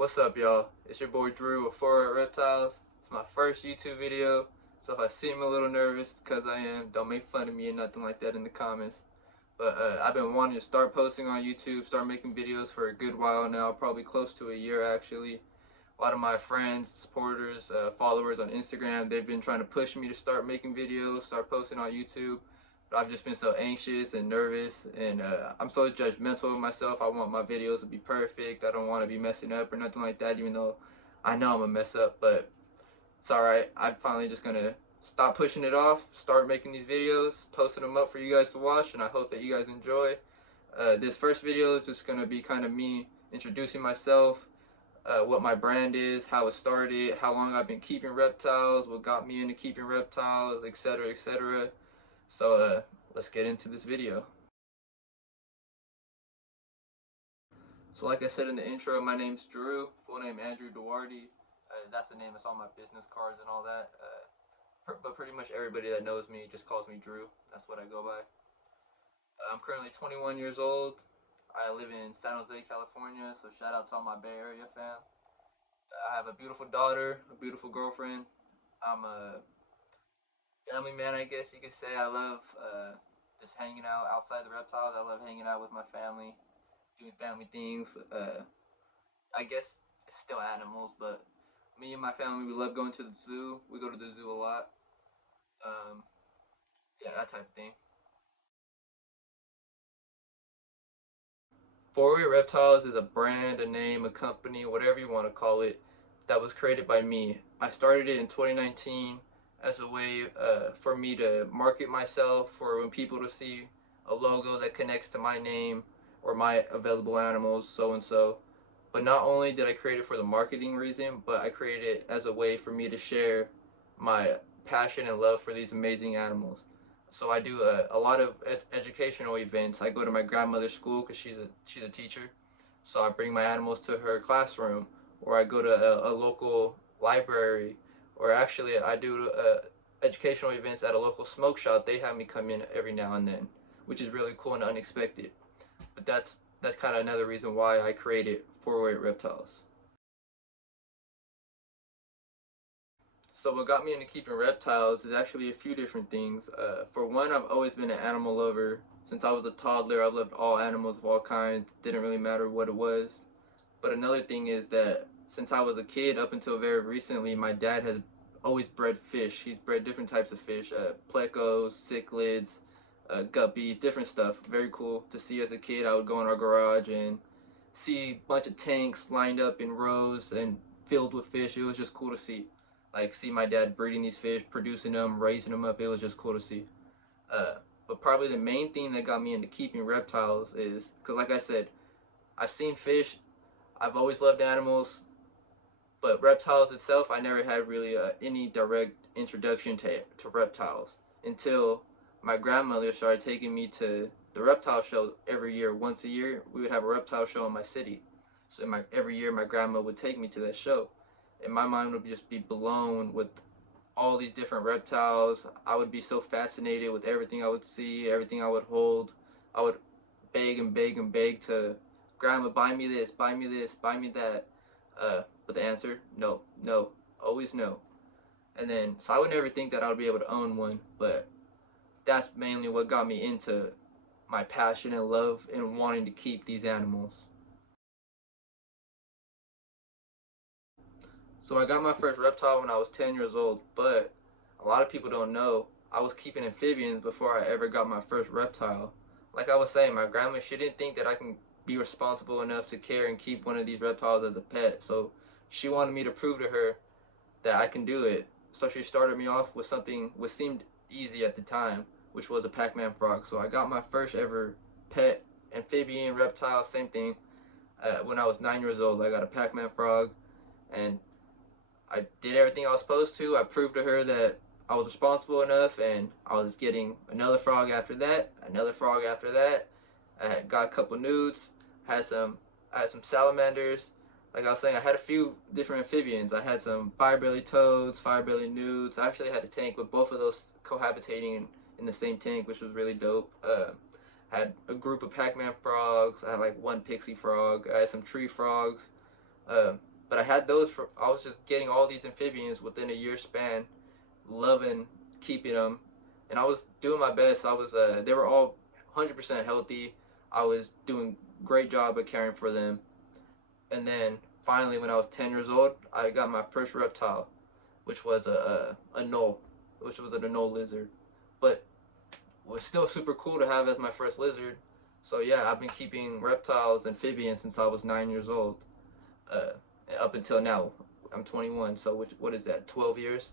What's up, y'all? It's your boy Drew with Reptiles. It's my first YouTube video, so if I seem a little nervous, because I am, don't make fun of me or nothing like that in the comments. But I've been wanting to start posting on YouTube, start making videos for a good while now, probably close to a year actually. A lot of my friends, supporters, followers on Instagram, they've been trying to push me to start making videos, start posting on YouTube. But I've just been so anxious and nervous, and I'm so judgmental of myself. I want my videos to be perfect. I don't want to be messing up or nothing like that, even though I know I'm gonna mess up, but it's alright. I'm finally just gonna stop pushing it off, start making these videos, posting them up for you guys to watch, and I hope that you guys enjoy. This first video is just gonna be kind of me introducing myself, what my brand is, how it started, how long I've been keeping reptiles, what got me into keeping reptiles, etc., etc. So let's get into this video. So like I said in the intro, my name's Drew, full name Andrew Duarte. That's the name that's on my business cards and all that. But pretty much everybody that knows me just calls me Drew. That's what I go by. I'm currently 21 years old. I live in San Jose, California, so shout out to all my Bay Area fam. I have a beautiful daughter, a beautiful girlfriend. I'm a family man, I guess you could say. I love just hanging out outside the reptiles. I love hanging out with my family, doing family things. I guess it's still animals, but me and my family, we love going to the zoo. We go to the zoo a lot. Yeah, that type of thing. Reptiles is a brand, a name, a company, whatever you want to call it, that was created by me. I started it in 2019 as a way for me to market myself, for when people to see a logo that connects to my name or my available animals, so and so. But not only did I create it for the marketing reason, but I created it as a way for me to share my passion and love for these amazing animals. So I do a lot of educational events. I go to my grandmother's school because she's a teacher. So I bring my animals to her classroom, or I go to a local library, or actually I do educational events at a local smoke shop. They have me come in every now and then, which is really cool and unexpected. But that's kind of another reason why I created Reptiles. So what got me into keeping reptiles is actually a few different things. For one, I've always been an animal lover. Since I was a toddler, I've loved all animals of all kinds. Didn't really matter what it was. But another thing is that since I was a kid up until very recently, my dad has always bred fish. He's bred different types of fish, plecos, cichlids, guppies, different stuff. Very cool to see as a kid. I would go in our garage and see a bunch of tanks lined up in rows and filled with fish. It was just cool to see. Like, see my dad breeding these fish, producing them, raising them up. It was just cool to see. But probably the main thing that got me into keeping reptiles is because, like I said, I've seen fish. I've always loved animals, but reptiles itself, I never had really any direct introduction to reptiles until my grandmother started taking me to the reptile show every year. Once a year, we would have a reptile show in my city. So every year, my grandma would take me to that show, and my mind would just be blown with all these different reptiles. I would be so fascinated with everything I would see, everything I would hold. I would beg and beg and beg to grandma, buy me this, buy me this, buy me that. But the answer, no, no, always no. And then, so I would never think that I would be able to own one, but that's mainly what got me into my passion and love and wanting to keep these animals. So I got my first reptile when I was 10 years old, but a lot of people don't know I was keeping amphibians before I ever got my first reptile. Like I was saying, my grandma, she didn't think that I can be responsible enough to care and keep one of these reptiles as a pet. So she wanted me to prove to her that I can do it. So she started me off with something which seemed easy at the time, which was a Pac-Man frog. So I got my first ever pet amphibian reptile, same thing. When I was 9 years old, I got a Pac-Man frog, and I did everything I was supposed to. I proved to her that I was responsible enough, and I was getting another frog after that, another frog after that. I had got a couple newts, I had some salamanders. Like I was saying, I had a few different amphibians. I had some fire-belly toads, fire-belly newts. I actually had a tank with both of those cohabitating in the same tank, which was really dope. I had a group of Pac-Man frogs. I had like one pixie frog. I had some tree frogs. But I had those for, I was just getting all these amphibians within a year span, loving keeping them, and I was doing my best. I was they were all 100% healthy. I was doing great job of caring for them. And then finally, when I was 10 years old, I got my first reptile, which was a gnoll, which was a gnoll lizard, but was still super cool to have as my first lizard. So yeah, I've been keeping reptiles, amphibians since I was 9 years old, uh, up until now. I'm 21, so what is that? 12 years.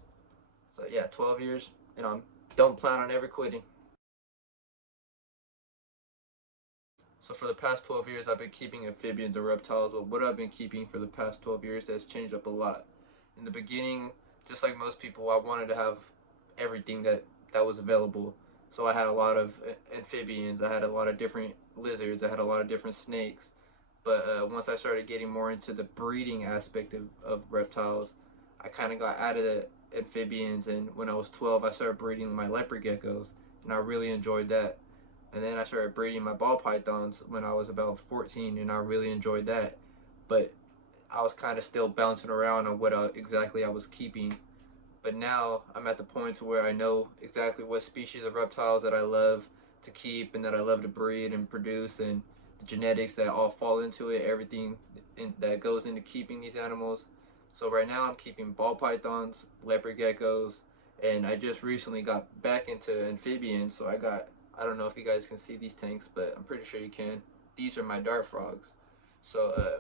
So yeah, 12 years, and I don't plan on ever quitting. So for the past 12 years, I've been keeping amphibians and reptiles. Well, what I've been keeping for the past 12 years has changed up a lot. In the beginning, just like most people, I wanted to have everything that was available. So I had a lot of amphibians, I had a lot of different lizards, I had a lot of different snakes. But once I started getting more into the breeding aspect of reptiles, I kind of got out of the amphibians. And when I was 12, I started breeding my leopard geckos, and I really enjoyed that. And then I started breeding my ball pythons when I was about 14, and I really enjoyed that. But I was kind of still bouncing around on what exactly I was keeping. But now I'm at the point to where I know exactly what species of reptiles that I love to keep and that I love to breed and produce, and the genetics that all fall into it, everything that goes into keeping these animals. So right now I'm keeping ball pythons, leopard geckos, and I just recently got back into amphibians. So I don't know if you guys can see these tanks, but I'm pretty sure you can. These are my dart frogs. So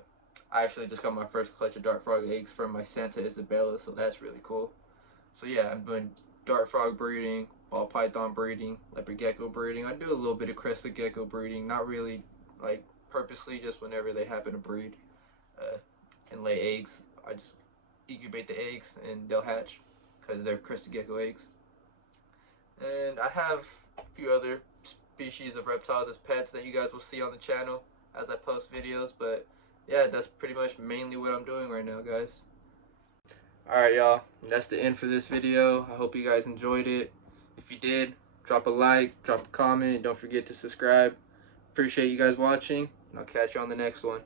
I actually just got my first clutch of dart frog eggs from my Santa Isabella, so that's really cool. So yeah, I'm doing dart frog breeding, ball python breeding, leopard gecko breeding. I do a little bit of crested gecko breeding, not really like purposely, just whenever they happen to breed and lay eggs. I just incubate the eggs and they'll hatch because they're crested gecko eggs. And I have a few other species of reptiles as pets that you guys will see on the channel as I post videos. But yeah, that's pretty much mainly what I'm doing right now, guys. Alright, y'all, that's the end for this video. I hope you guys enjoyed it. If you did, drop a like, drop a comment, don't forget to subscribe. Appreciate you guys watching, and I'll catch you on the next one.